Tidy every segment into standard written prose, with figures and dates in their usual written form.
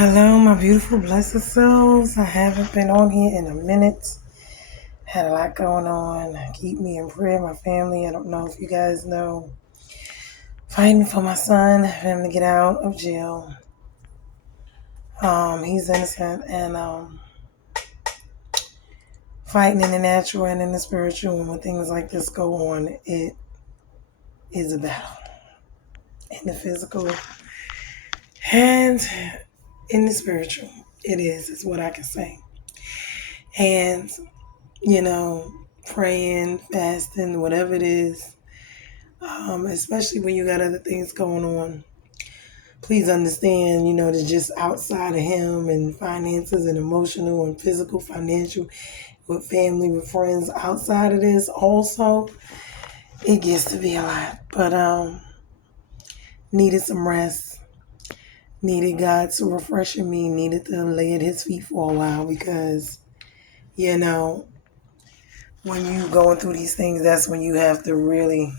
Hello, my beautiful blessed souls. I haven't been on here in a minute. Had a lot going on. Keep me in prayer, my family. I don't know if you guys know. Fighting for my son, for him to get out of jail. He's innocent and fighting in the natural and in the spiritual. And when things like this go on, it is a battle. In the physical and in the spiritual. It's what I can say. And you know, praying, fasting, whatever it is, especially when you got other things going on. Please understand, that just outside of him and finances and emotional and physical, financial, with family, with friends, outside of this also, it gets to be a lot. But needed some rest, needed God to refresh me, needed to lay at his feet for a while because, you know, when you going through these things, that's when you have to really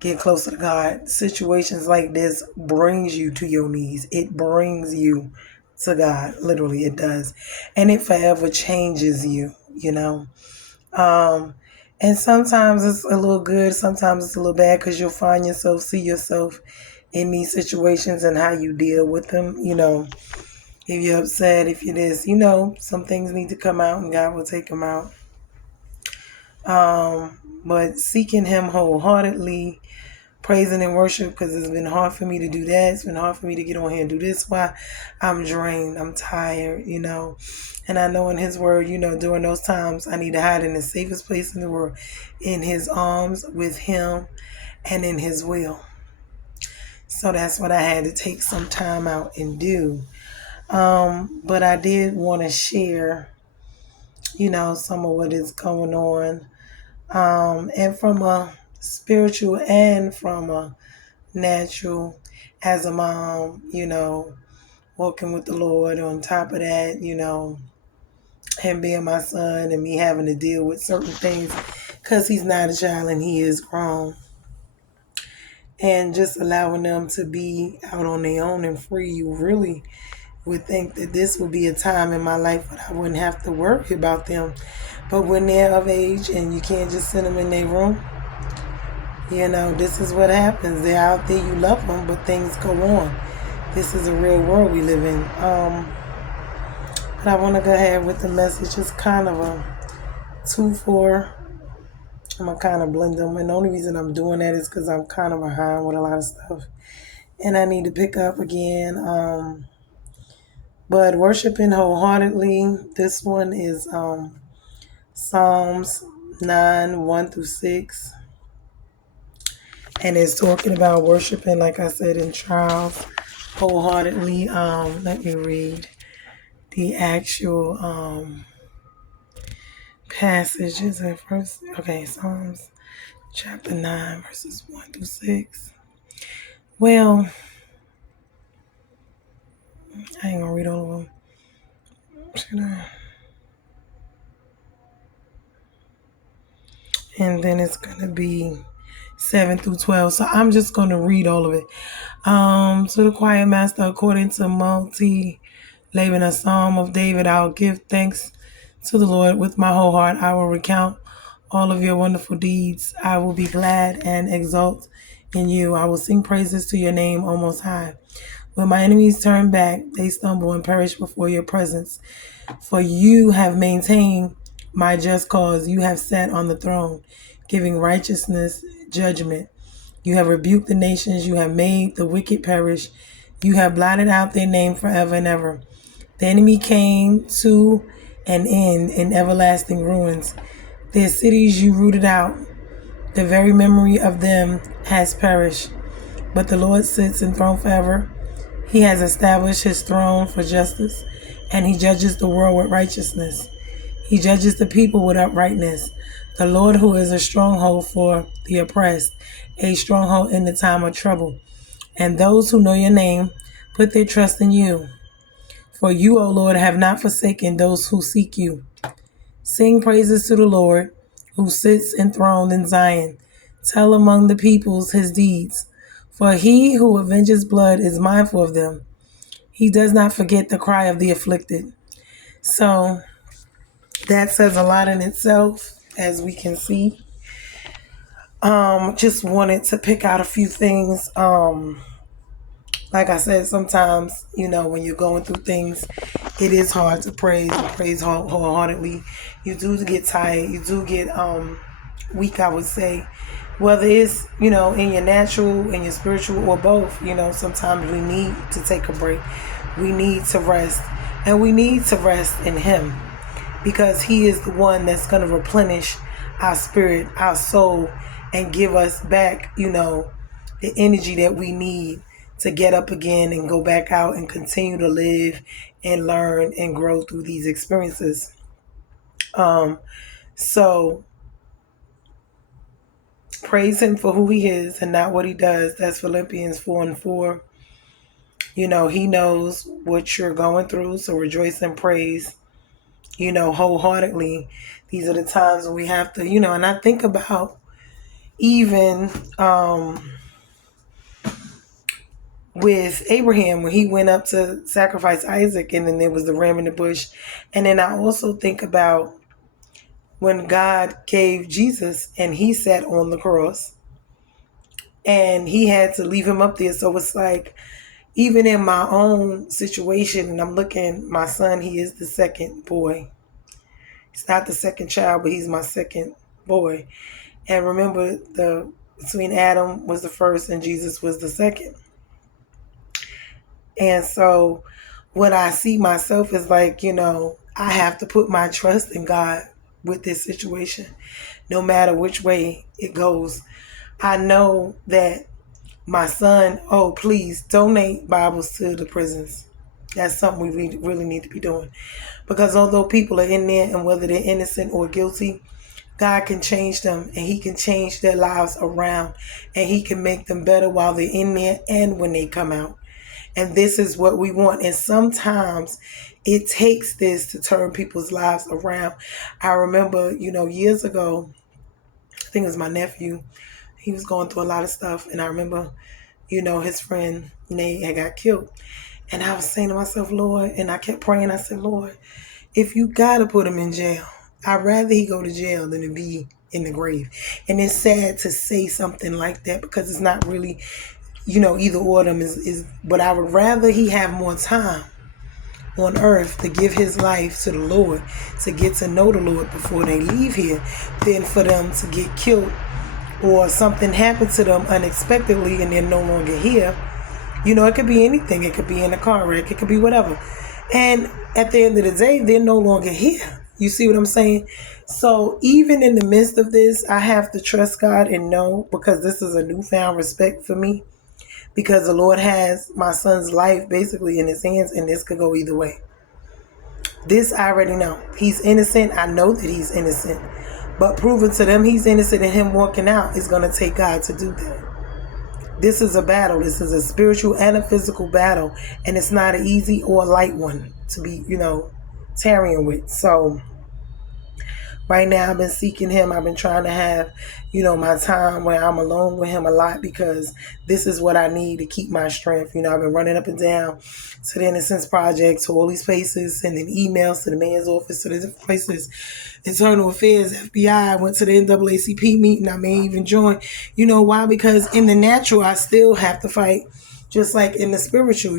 get closer to God. Situations like this brings you to your knees. It brings you to God. Literally, it does. And it forever changes you. And sometimes it's a little good, sometimes it's a little bad because you'll find yourself, see yourself in these situations and how you deal with them. If you're upset, if you're this, some things need to come out and God will take them out. But seeking Him wholeheartedly, praising and worship, because it's been hard for me to do that. It's been hard for me to get on here and do this. Why? I'm drained. I'm tired, And I know in his word, during those times, I need to hide in the safest place in the world, in his arms, with him, and in his will. So that's what I had to take some time out and do. But I did want to share, some of what is going on. And from a spiritual and from a natural, as a mom, walking with the Lord. On top of that, him being my son and me having to deal with certain things because he's not a child and he is grown. And just allowing them to be out on their own and free, you really would think that this would be a time in my life when I wouldn't have to worry about them. But when they're of age and you can't just send them in their room, this is what happens. They're out there, you love them, but things go on. This is a real world we live in. But I want to go ahead with the message. It's kind of a 2-4. I'm going to kind of blend them. And the only reason I'm doing that is because I'm kind of behind with a lot of stuff. And I need to pick up again. But worshiping wholeheartedly, this one is Psalms 9, 1-6. And it's talking about worshiping, like I said, in trials wholeheartedly. Let me read the actual passages at first. Okay, Psalms chapter 9, verses 1-6. Well, I ain't gonna read all of them. Should I? And then it's gonna be 7-12. So I'm just gonna read all of it. To the choir master, according to Laban, a psalm of David, I'll give thanks to the Lord with my whole heart. I will recount all of your wonderful deeds. I will be glad and exult in you. I will sing praises to your name, O Most High. When my enemies turn back, they stumble and perish before your presence. For you have maintained my just cause. You have sat on the throne, giving righteousness judgment. You have rebuked the nations. You have made the wicked perish. You have blotted out their name forever and ever. The enemy came to an end in everlasting ruins. Their cities you rooted out. The very memory of them has perished. But the Lord sits enthroned forever. He has established his throne for justice, and he judges the world with righteousness. He judges the people with uprightness. The Lord, who is a stronghold for the oppressed, a stronghold in the time of trouble. And those who know your name put their trust in you. For you, O Lord, have not forsaken those who seek you. Sing praises to the Lord, who sits enthroned in Zion. Tell among the peoples his deeds. For he who avenges blood is mindful of them. He does not forget the cry of the afflicted. So that says a lot in itself, as we can see. Just wanted to pick out a few things. Like I said, sometimes, when you're going through things, it is hard to praise and praise wholeheartedly. You do get tired. You do get weak, I would say. Whether it's, in your natural, in your spiritual, or both, sometimes we need to take a break. We need to rest. And we need to rest in Him, because He is the one that's going to replenish our spirit, our soul, and give us back, the energy that we need to get up again and go back out and continue to live and learn and grow through these experiences. So praise Him for who He is and not what He does. That's Philippians 4:4. He knows what you're going through, so rejoice and praise, wholeheartedly. These are the times when we have to, and I think about even with Abraham when he went up to sacrifice Isaac, and then there was the ram in the bush. And then I also think about when God gave Jesus and He sat on the cross and He had to leave Him up there. So it's like, even in my own situation, and I'm looking, my son, he is the second boy. He's not the second child, but he's my second boy. And remember, between Adam was the first and Jesus was the second. And so what I see myself is like, I have to put my trust in God with this situation, no matter which way it goes. I know that my son, please donate Bibles to the prisons. That's something we really need to be doing. Because although people are in there, and whether they're innocent or guilty, God can change them, and He can change their lives around, and He can make them better while they're in there and when they come out. And this is what we want. And sometimes it takes this to turn people's lives around. I remember, years ago, I think it was my nephew, he was going through a lot of stuff. And I remember, his friend Nate had got killed. And I was saying to myself, Lord, and I kept praying. I said, Lord, if you got to put him in jail, I'd rather he go to jail than to be in the grave. And it's sad to say something like that, because it's not really, either or of them is, but I would rather he have more time on earth to give his life to the Lord, to get to know the Lord before they leave here, than for them to get killed or something happen to them unexpectedly and they're no longer here. It could be anything. It could be in a car wreck. It could be whatever. And at the end of the day, they're no longer here. You see what I'm saying? So even in the midst of this, I have to trust God and know, because this is a newfound respect for me, because the Lord has my son's life basically in His hands, and this could go either way. This I already know. He's innocent. I know that he's innocent. But proving to them he's innocent and him walking out is going to take God to do that. This is a battle. This is a spiritual and a physical battle. And it's not an easy or a light one to be, tarrying with. So right now I've been seeking Him. I've been trying to have, my time where I'm alone with Him a lot, because this is what I need to keep my strength. I've been running up and down to the Innocence Project, to all these places, sending emails to the mayor's office, to the different places, Internal Affairs, FBI, went to the NAACP meeting. I may even join. Why? Because in the natural, I still have to fight, just like in the spiritual,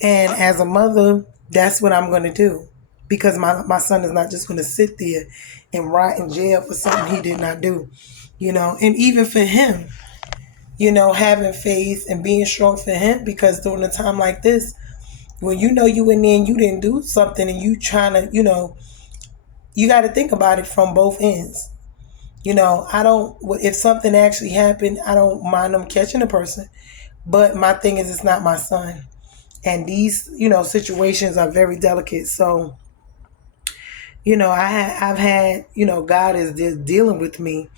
And as a mother, that's what I'm going to do. Because my son is not just going to sit there and rot in jail for something he did not do, And even for him, having faith and being strong for him, because during a time like this, when you in there and you didn't do something and you trying to, you got to think about it from both ends. If something actually happened, I don't mind them catching a person. But my thing is, it's not my son. And these, situations are very delicate. So, I've had, God is just dealing with me.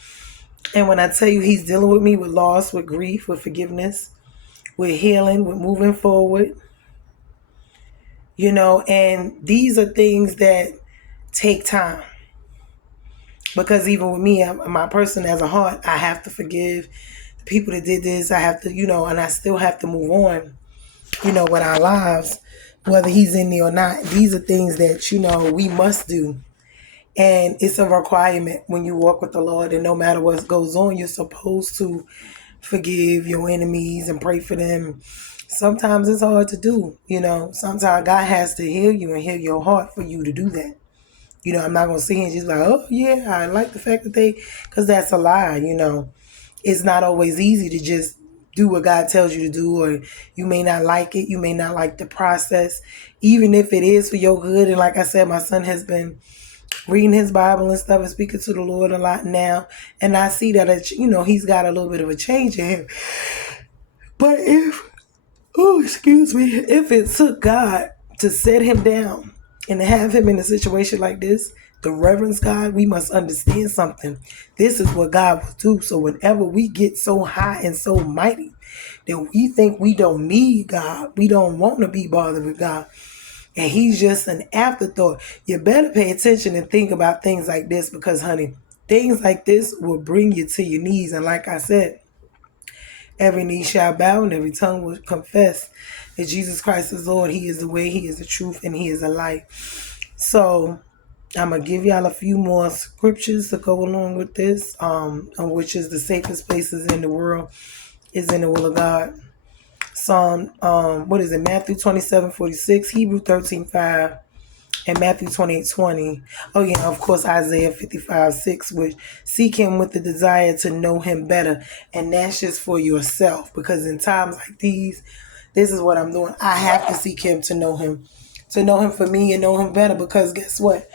And when I tell you He's dealing with me with loss, with grief, with forgiveness, with healing, with moving forward, and these are things that take time. Because even with me, my person as a heart, I have to forgive the people that did this. I have to, and I still have to move on. with our lives, whether he's in there or not. These are things that, we must do. And it's a requirement when you walk with the Lord, and no matter what goes on, you're supposed to forgive your enemies and pray for them. Sometimes it's hard to do. Sometimes God has to heal you and heal your heart for you to do that. I'm not going to sit here and just like, oh, yeah, I like the fact that because that's a lie. It's not always easy to just do what God tells you to do, or you may not like it. You may not like the process, even if it is for your good. And like I said, my son has been reading his Bible and stuff and speaking to the Lord a lot now. And I see that, he's got a little bit of a change in him. But if it took God to set him down and to have him in a situation like this, the reverence God, we must understand something. This is what God will do. So whenever we get so high and so mighty that we think we don't need God, we don't want to be bothered with God, and he's just an afterthought, you better pay attention and think about things like this, because, honey, things like this will bring you to your knees. And like I said, every knee shall bow and every tongue will confess that Jesus Christ is Lord. He is the way, he is the truth, and he is the light. So I'm going to give y'all a few more scriptures to go along with this, which is the safest places in the world is in the will of God. Psalm, Matthew 27:46, Hebrew 13:5, and Matthew 28:20. Oh yeah, of course, Isaiah 55:6, which seek him with the desire to know him better. And that's just for yourself, because in times like these, this is what I'm doing. I have to seek him to know him for me and know him better, because guess what?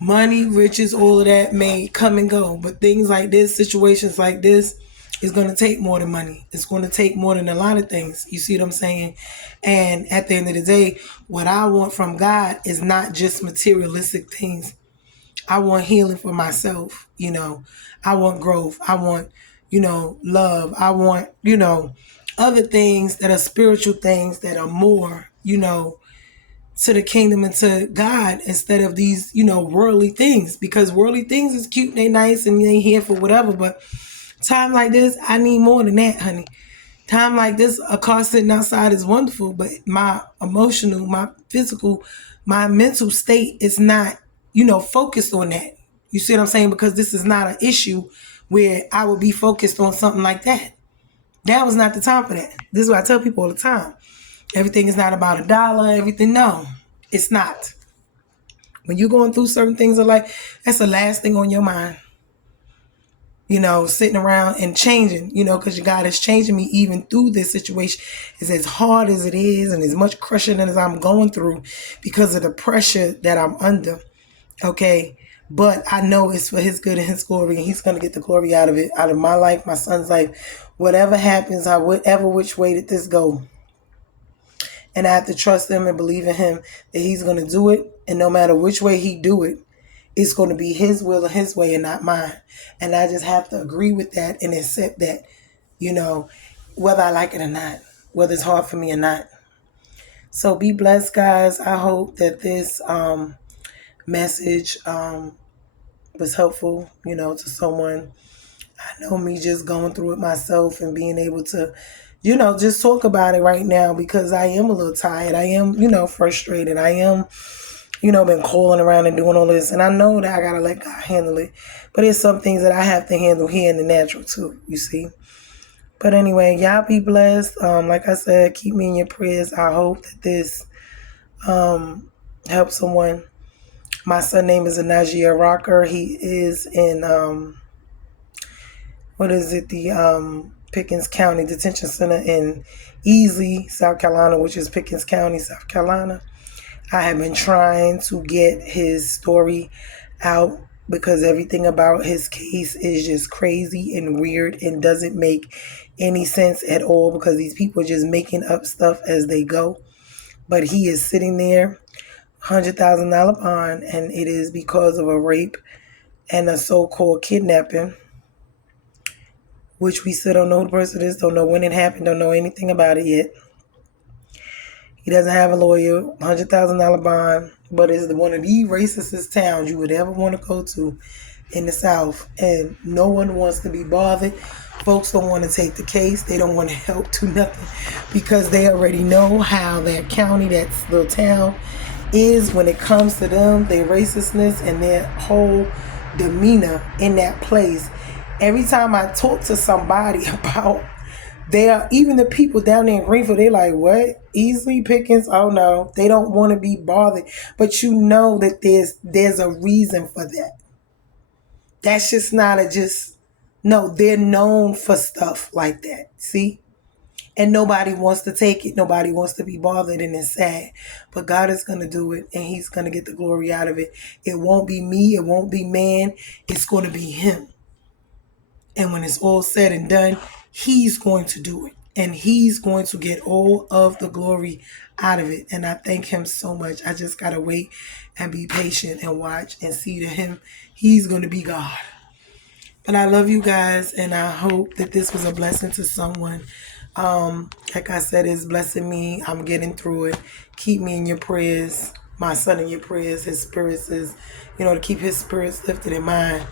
Money, riches, all of that may come and go, but things like this, situations like this, is going to take more than money. It's going to take more than a lot of things. You see what I'm saying? And at the end of the day, what I want from God is not just materialistic things. I want healing for myself. I want growth. I want, love. I want, other things that are spiritual things that are more, to the kingdom and to God, instead of these, worldly things. Because worldly things is cute, they nice, and they here for whatever. But time like this, I need more than that, honey. Time like this, a car sitting outside is wonderful, but my emotional, my physical, my mental state is not, focused on that. You see what I'm saying? Because this is not an issue where I would be focused on something like that. That was not the time for that. This is what I tell people all the time. Everything is not about $1. Everything, no, it's not. When you're going through certain things in life, that's the last thing on your mind. Sitting around and changing, because God is changing me even through this situation. It's as hard as it is and as much crushing as I'm going through because of the pressure that I'm under. Okay. But I know it's for his good and his glory, and he's going to get the glory out of it, out of my life, my son's life. Whatever happens, whatever which way did this go. And I have to trust him and believe in him that he's going to do it. And no matter which way he do it, it's going to be his will and his way and not mine. And I just have to agree with that and accept that, whether I like it or not, whether it's hard for me or not. So be blessed, guys. I hope that this message was helpful, to someone. I know me just going through it myself and being able to, just talk about it right now, because I am a little tired. I am, frustrated. I am, been calling around and doing all this. And I know that I got to let God handle it. But there's some things that I have to handle here in the natural too, you see. But anyway, y'all be blessed. Like I said, keep me in your prayers. I hope that this helps someone. My son's name is Anajia Rocker. He is in, the Pickens County Detention Center in Easley, South Carolina, which is Pickens County, South Carolina. I have been trying to get his story out, because everything about his case is just crazy and weird and doesn't make any sense at all, because these people are just making up stuff as they go. But he is sitting there, $100,000 bond, and it is because of a rape and a so-called kidnapping, which we still don't know who the person is, don't know when it happened, don't know anything about it yet. He doesn't have a lawyer, $100,000 bond, but it's one of the racist towns you would ever want to go to in the South. And no one wants to be bothered Folks don't want to take the case. They don't want to help do nothing because they already know how that county, that little town is when it comes to them, their racistness and their whole demeanor in that place. Every time I talk to somebody about even the people down there in Greenfield, they're like, what? Easily Pickens? Oh no, they don't want to be bothered. But you know that there's a reason for that. That's just not no, they're known for stuff like that. See? And nobody wants to take it. Nobody wants to be bothered, and it's sad. But God is going to do it, and he's going to get the glory out of it. It won't be me. It won't be man. It's going to be him. And when it's all said and done, he's going to do it. And he's going to get all of the glory out of it. And I thank him so much. I just got to wait and be patient and watch and see to him. He's going to be God. But I love you guys, and I hope that this was a blessing to someone. Like I said, it's blessing me. I'm getting through it. Keep me in your prayers. My son in your prayers. His spirits is, to keep his spirits lifted in mine.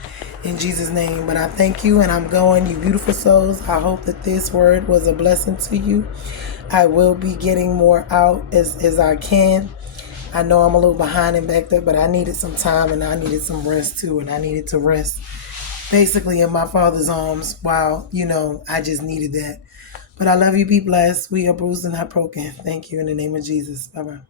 In Jesus' name. But I thank you, and I'm going, you beautiful souls. I hope that this word was a blessing to you. I will be getting more out as I can. I know I'm a little behind and backed up, but I needed some time, and I needed some rest too, and I needed to rest basically in my Father's arms. Wow, I just needed that. But I love you. Be blessed. We are bruised and not broken. Thank you in the name of Jesus. Bye-bye.